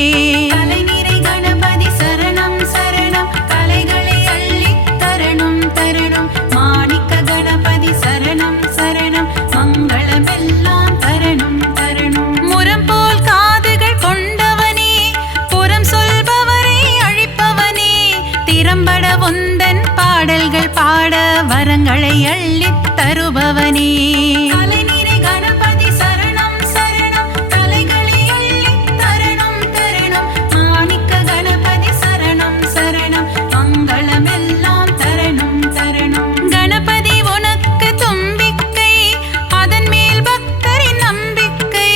கலைநிறை கணபதி சரணம் சரணம் கலைகளை அள்ளி தரணம் தரணம் மாணிக்க கணபதி சரணம் சரணம் மங்களமெல்லாம் தரணம் தரணம் முரம் போல் காதுகள் கொண்டவனே புறம் சொல்பவரை அழிப்பவனே திறம்பட உந்தன் பாடல்கள் பாட வரங்களை அள்ளித் தருபவனே கலைநிறை கணபதி சரணம் சரணம் கலைகளை அள்ளி தரணம் தரணம் மாணிக்க கணபதி சரணம் சரணம் மங்களமெல்லாம் தரணம் தரணம் கணபதி உனக்கு தும்பிக்கை அதன் மேல் பக்தரின் நம்பிக்கை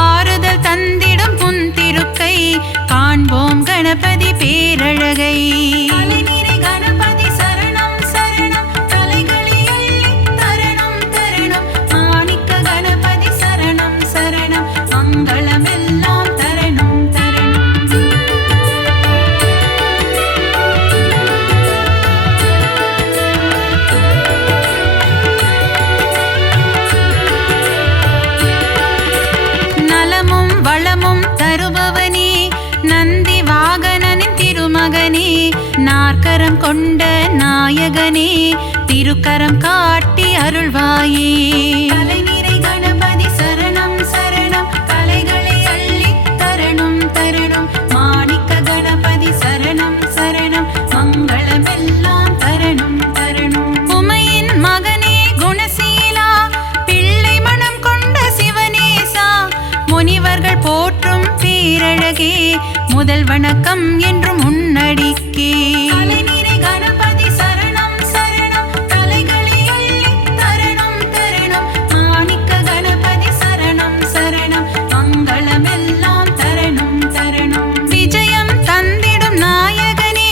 ஆறுதல் தந்திடும் புன் திருக்கை காண்போம் கணபதி பேரழகை கலைநிறை கணபதி சரணம் சரணம் கலைகளை அள்ளி தரணம் தரணம் மாணிக்க கணபதி சரணம் சரணம் மங்களமெல்லாம் தரணம் தரணம் நலமும் வளமும் தருபவனே நந்தி வாகனனின் திருமகனே நாற்கரம் கொண்ட நாயகனே திருக்கரம் காட்டி அருள்வாயே கலைநிறை கணபதி சரணம் சரணம் கலைகளை அள்ளி தரணம் தரணம் மாணிக்க கணபதி சரணம் சரணம் மங்களமெல்லாம் தரணம் தரணம் உமையின் மகனே குணசீலா பிள்ளை மனம் கொண்ட சிவனேசா முனிவர்கள் போற்றும் பேரழகே முதல் வணக்கம் என்றும் முன்னடிக்கே கலைநிறை கணபதி சரணம் சரணம் கலைகளை அள்ளி தரணம் தரணம் மாணிக்க கணபதி சரணம் சரணம் மங்களமெல்லாம் தரணம் தரணம் விஜயம் தந்திடும் நாயகனே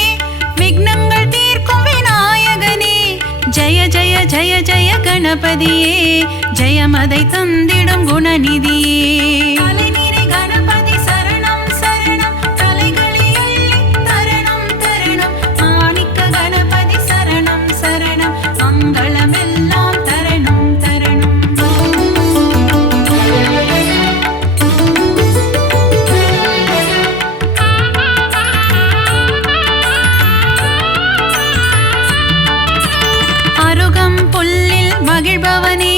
விக்னங்கள் தீர்க்கும் விநாயகனே ஜெய ஜெய ஜெய ஜெய கணபதியே ஜெயமதை தந்திடும் குணநிதியே கலைநிறை கணபதி சரணம் சரணம் கலைகளை அள்ளி தரணம் தரணம் மாணிக்க கணபதி சரணம் சரணம் மங்களமெல்லாம் தரணம் தரணம் அருகம் புல்லில் மகிழ்பவனே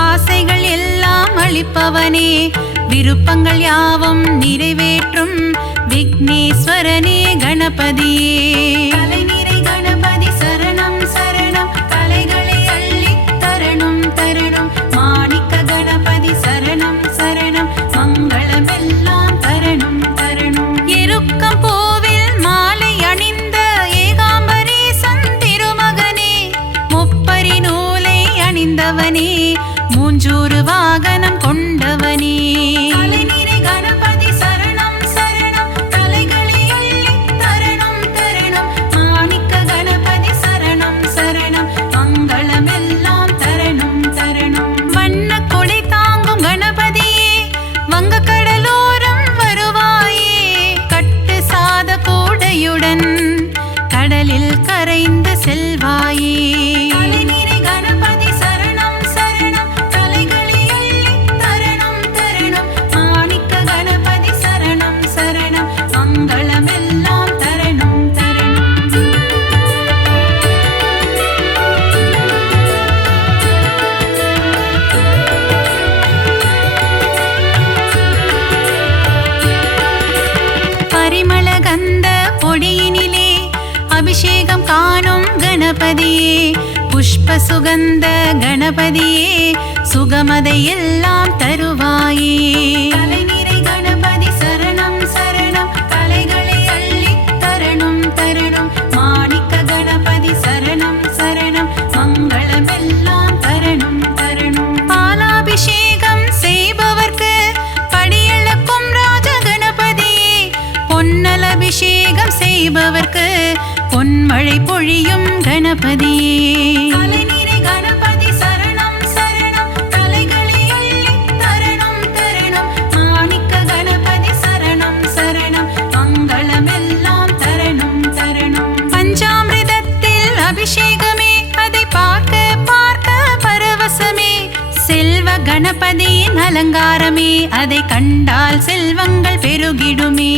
ஆசைகள் எல்லாம் அளிப்பவனே விருப்பங்கள் யாவும் நிறைவேற்றும் விக்னேஸ்வரனே கணபதியே கலைநிறை கணபதி சரணம் சரணம் கலைகளை அள்ளி தரணம் தரணம் மாணிக்க கணபதி சரணம் சரணம் மங்களமெல்லாம் தரணம் தரணம் எருக்கம் பூவில் மாலை அணிந்த ஏகாம்பரேசன் திருமகனே முப்பரி நூலை அணிந்தவனே மூஞ்சூறு வாகனம் கொண்டவனே கலைநிறை கணபதி சரணம் சரணம் கலைகளை அள்ளி தரணம் தரணம் மாணிக்க கணபதி சரணம் சரணம் மங்களமெல்லாம் தரணம் தரணம் வண்ண கொடை தாங்கும் கணபதியே வங்க கடலோரம் வருவாயே கட்டு சாத கூடையுடன் கடலில் கரைந்து செல்வாயே கலைநிறை கணபதி சரணம் சரணம் கலைகளை அள்ளி தரணம் தரணம் மாணிக்க கணபதியே புஷ்ப சுகந்த கணபதியே சுகமதை எல்லாம் தருவாயே கலைநிறை கணபதி சரணம் சரணம் கலைகளை அள்ளி தரணும் தரணும் மாணிக்க கணபதி சரணம் சரணம் மங்களமெல்லாம் தரணும் தரணும் பாலாபிஷேகம் செய்பவர்க்கு படியளக்கும் ராஜ கணபதியே பொன்னல் அபிஷேகம் செய்பவர்க்கு பொன்மழை பொழியும் கணபதியே கலைநிறை கணபதி சரணம் சரணம் கலைகளை அள்ளி தரணும் தரணும் மாணிக்க கணபதி சரணம் சரணம் மங்களமெல்லாம் தரணும் தரணும் பஞ்சாமிர்தத்தில் அபிஷேகமே அதை பார்க்க பார்க்க பரவசமே செல்வ கணபதியின் அலங்காரமே அதை கண்டால் செல்வங்கள் பெருகிடுமே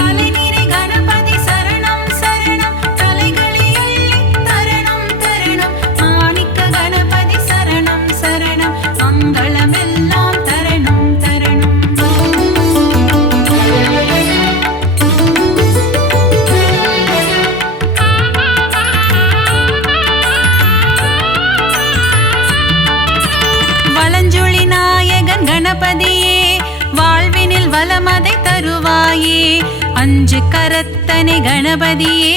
கலைநிறை கணபதி சரணம் சரணம் கலைகளை அள்ளி தரணும் தரணும் மாணிக்க கணபதி சரணம் சரணம் மங்களமெல்லாம் தரணும் தரணும் வலஞ்சொலி நாயகன் கணபதியே வாழ்வினில் வளமதை தருவாயே அஞ்சு கரத்தனை கணபதியே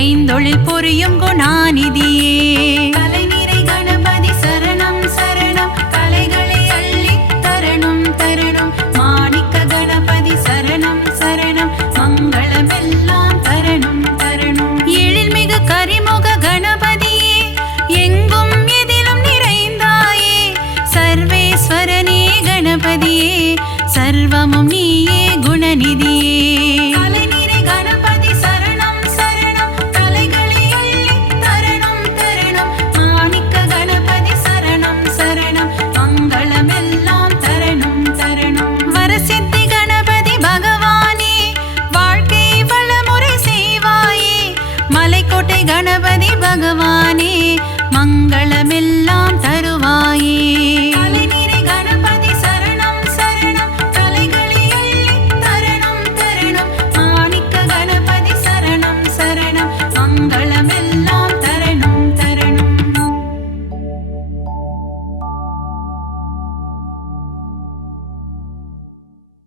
ஐந்தொழில் புரியும் குணாநிதியே கலைநிறை கணபதி சரணம் சரணம் கலைகளை அள்ளி தரணும் தரணும் மாணிக்க கணபதி சரணம் சரணம் மங்களமெல்லாம் தரணும் தரணும் எழில்மிகு கரிமுக கணபதியே எங்கும் எதிலும் நிறைந்தாயே சர்வேஸ்வரனே கணபதியே சர்வமும் நீயே குணநிதியே கலைநிறை கணபதி சரணம் சரணம் கலைகளை அள்ளி தரணும் தரணும் மாணிக்க கணபதி சரணம் சரணம் மங்களமெல்லாம் தரணும் தரணும் வரசித்தி கணபதி பகவானே வாழ்க்கை வளமுறை செய்வாயே மலைக்கோட்டை கணபதி பகவானே மங்கள